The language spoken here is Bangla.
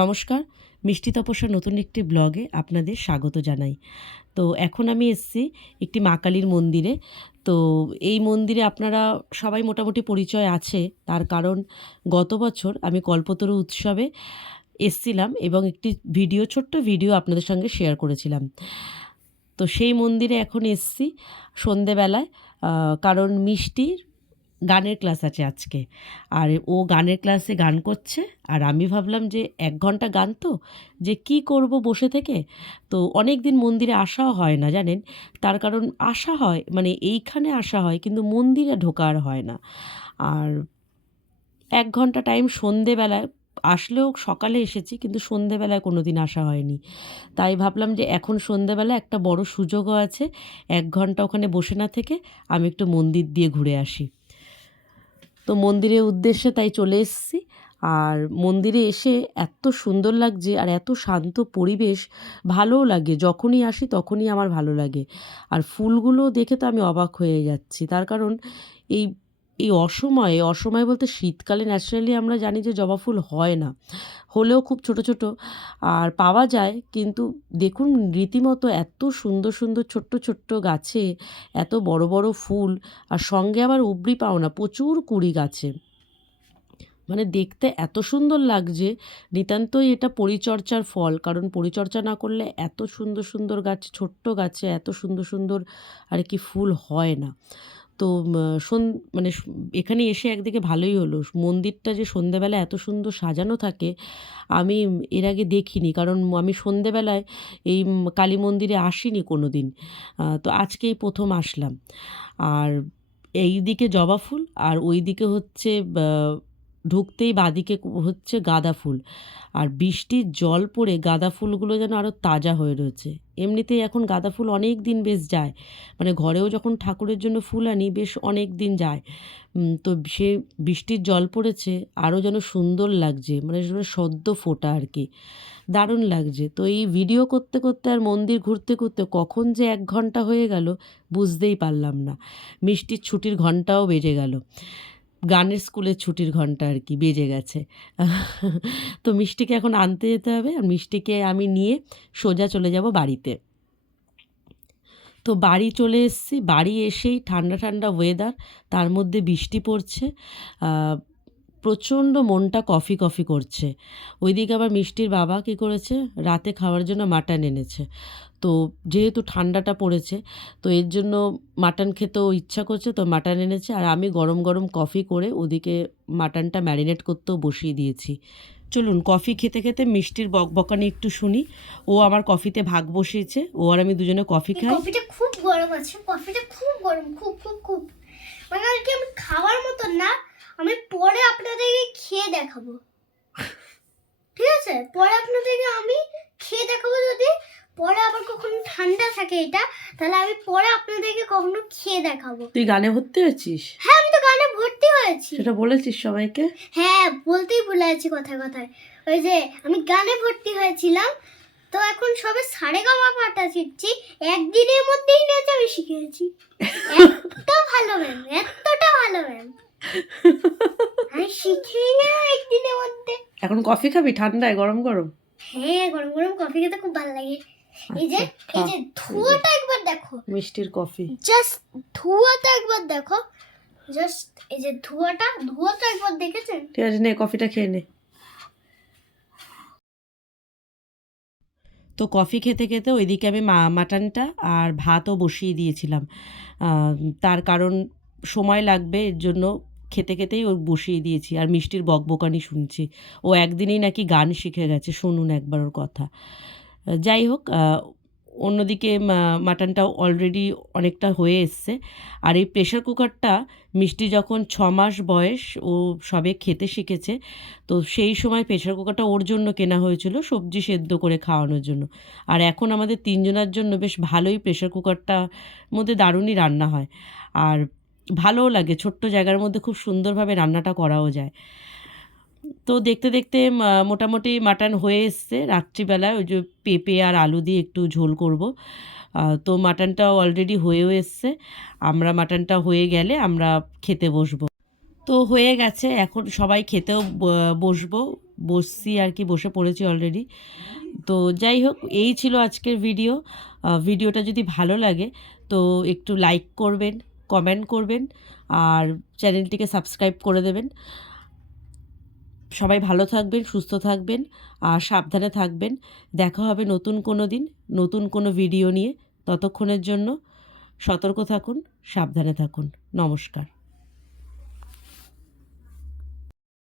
নমস্কার, মিষ্টি তপস্যার নতুন একটি ব্লগে আপনাদের স্বাগত জানাই। তো এখন আমি এসেছি একটি মা কালীর মন্দিরে। তো এই মন্দিরে আপনারা সবাই মোটামুটি পরিচয় আছে। তার কারণ গত বছর আমি কল্পতরু উৎসবে এসেছিলাম এবং একটি ছোট্ট ভিডিও আপনাদের সঙ্গে শেয়ার করেছিলাম। তো সেই মন্দিরে এখন এসেছি সন্ধেবেলায়, কারণ মিষ্টির গানের ক্লাস আছে আজকে। আর ও গানের ক্লাসে গান করছে, আর আমি ভাবলাম যে ১ ঘন্টা গান তো, যে কি করব বসে থেকে। তো অনেক দিন মন্দিরে আসাও হয় না জানেন। তার কারণ আসা হয় মানে এইখানে আসা হয়, কিন্তু মন্দিরে ঢোকা আর হয় না। আর ১ ঘন্টা টাইম সন্ধেবেলায় আসলেও, সকালে এসেছি কিন্তু সন্ধেবেলায় কোনো দিন আসা হয়নি। তাই ভাবলাম যে এখন সন্ধেবেলা একটা বড় সুযোগও আছে, ১ ঘন্টা ওখানে বসে না থেকে আমি একটু মন্দির দিয়ে ঘুরে আসি। তো মন্দিরের উদ্দেশ্যে তাই চলে এসেছি। আর মন্দিরে এসে এত সুন্দর লাগছে আর এত শান্ত পরিবেশ, ভালোও লাগে। যখনই আসি তখনই আমার ভালো লাগে। আর ফুলগুলো দেখে তো আমি অবাক হয়ে যাচ্ছি। তার কারণ এই এই অসময়ে বলতে শীতকালে ন্যাচারালি আমরা জানি যে জবা ফুল হয় না, হলেও খুব ছোট ছোট আর পাওয়া যায়। কিন্তু দেখুন রীতিমতো এত সুন্দর সুন্দর ছোট্ট ছোট্ট গাছে এত বড় বড় ফুল, আর সঙ্গে আবার উপরি পাওনা প্রচুর কুড়ি গাছে। মানে দেখতে এত সুন্দর লাগছে, নিতান্তই এটা পরিচর্যার ফল। কারণ পরিচর্যা না করলে এত সুন্দর সুন্দর গাছ, ছোট্ট গাছে এত সুন্দর সুন্দর আর কি ফুল হয় না। তো মানে এখানে এসে একদিকে ভালোই হলো, মন্দিরটা যে সন্ধেবেলা এত সুন্দর সাজানো থাকে আমি এর আগে দেখিনি। কারণ আমি সন্ধেবেলায় এই কালী মন্দিরে আসিনি কোনো দিন। তো আজকেই প্রথম আসলাম। আর এই দিকে জবা ফুল আর ওই দিকে হচ্ছে ঢুকতেই বাঁদিকে হচ্ছে গাঁদা ফুল। আর বৃষ্টির জল পড়ে গাঁদা ফুলগুলো যেন আরও তাজা হয়ে রয়েছে। এমনিতেই এখন গাঁদা ফুল অনেক দিন বেশ যায়, মানে ঘরেও যখন ঠাকুরের জন্য ফুল আনি বেশ অনেক দিন যায়। তো সে বৃষ্টির জল পড়েছে, আরও যেন সুন্দর লাগছে, মানে সদ্য ফোটা আর কি, দারুণ লাগছে। তো এই ভিডিও করতে করতে আর মন্দির ঘুরতে ঘুরতে কখন যে ১ ঘন্টা হয়ে গেল বুঝতেই পারলাম না। মিষ্টির ছুটির ঘন্টাও বেজে গেল, গানের স্কুলের ছুটির ঘন্টা আর কি বেজে গেছে। তো মিষ্টিকে এখন আনতে যেতে হবে, আর মিষ্টিকে আমি নিয়ে সোজা চলে যাব বাড়িতে। তো বাড়ি চলে এসেছি, বাড়ি এসেই ঠান্ডা ঠান্ডা ওয়েদার, তার মধ্যে বৃষ্টি পড়ছে। প্রচণ্ড মনটা কফি কফি করছে। ওইদিকে আবার মিষ্টির বাবা কী করেছে, রাতে খাওয়ার জন্য মাটন এনেছে। তো যেহেতু ঠান্ডাটা পড়েছে, তো এর জন্য মাটন খেতেও ইচ্ছা করছে, তো মাটন এনেছে। আর আমি গরম গরম কফি করে ওদিকে মাটনটা ম্যারিনেট করতেও বসিয়ে দিয়েছি। চলুন কফি খেতে খেতে মিষ্টির বকবকানি একটু শুনি। ও আমার কফিতে ভাগ বসিয়েছে, ও আর আমি দুজনে কফি খাই। কফিটা খুব গরম আছে, কফিটা খুব গরম, খুব খুব খুব, মানে আর কি আমি খাওয়ার মতো না। আমি পরে আপনাদেরকে খেয়ে দেখাবো, ঠিক আছে? পরে আপনাদেরকে আমি খেয়ে দেখাবো। যদি পরে আবার কখনো ঠান্ডা থাকে এটা, তাহলে আমি পরে আপনাদেরকে কখনো খেয়ে দেখাবো। তুই গানে ভর্তি হয়েছিস? হ্যাঁ, আমি তো গানে ভর্তি হয়েছি। সেটা বলেছিস সবাইকে? হ্যাঁ, বলতেই ভুলে গেছি কথায় কথায়। ওই যে আমি গানে ভর্তি হয়েছিলাম, তো এখন সবে সারেগামাপাটা শিখছি। একদিনের মধ্যেই নাচ আমি শিখেছি। এত ভালো ম্যাম, এতটা ভালো ম্যাম, আমি শিখে গেলাম একদিনের মধ্যে। এখন কফি খাবি ঠান্ডায়, গরম গরম? হ্যাঁ, গরম গরম কফি খেতে খুব ভালো লাগে। এই যে ধোঁয়াটা একবার দেখো, মিষ্টির কফি, জাস্ট ধোঁয়াটা একবার দেখো, জাস্ট এই যে ধোঁয়াটা একবার দেখেছেন? ঠিক আছে, নে কফিটা খেয়ে নে। তো কফি খেতে খেতে ওইদিকে আমি মাটনটা আর ভাতও বসিয়ে দিয়েছিলাম। তার কারণ সময় লাগবে, এর জন্য খেতে খেতেই ও বসিয়ে দিয়েছি। আর মিষ্টির বকবকানি শুনছি, ও একদিনেই নাকি গান শিখে গেছে, শুনুন একবার ওর কথা। যাই হোক, অন্যদিকে মাটনটাও অলরেডি অনেকটা হয়ে এসছে। আর এই প্রেশার কুকারটা মিষ্টি যখন ৬ মাস বয়স, ও সবে খেতে শিখেছে, তো সেই সময় প্রেশার কুকারটা ওর জন্য কেনা হয়েছিল, সবজি সেদ্ধ করে খাওয়ানোর জন্য। আর এখন আমাদের ৩ জনের জন্য বেশ ভালোই প্রেশার কুকারটার মধ্যে দারুণই রান্না হয়। আর ভালোও লাগে, ছোট্ট জায়গার মধ্যে খুব সুন্দরভাবে রান্নাটা করাও যায়। তো দেখতে দেখতে মোটামুটি মাটন হয়ে এসছে। রাত্রিবেলায় ওই যে পেঁপে আর আলু দিয়ে একটু ঝোল করব। তো মাটনটাও অলরেডি হয়েও এসছে। আমরা মাটনটা হয়ে গেলে আমরা খেতে বসবো। তো হয়ে গেছে, এখন সবাই খেতেও বসবো। বসছি আর কি, বসে পড়েছি অলরেডি। তো যাই হোক, এই ছিল আজকের ভিডিও। ভিডিওটা যদি ভালো লাগে তো একটু লাইক করবেন, কমেন্ট করবেন আর চ্যানেলটিকে সাবস্ক্রাইব করে দেবেন। সবাই ভালো থাকবেন, সুস্থ থাকবেন আর সাবধানে থাকবেন। দেখা হবে নতুন কোনো দিন, নতুন কোনো ভিডিও নিয়ে। ততক্ষণের জন্য সতর্ক থাকুন, সাবধানে থাকুন। নমস্কার।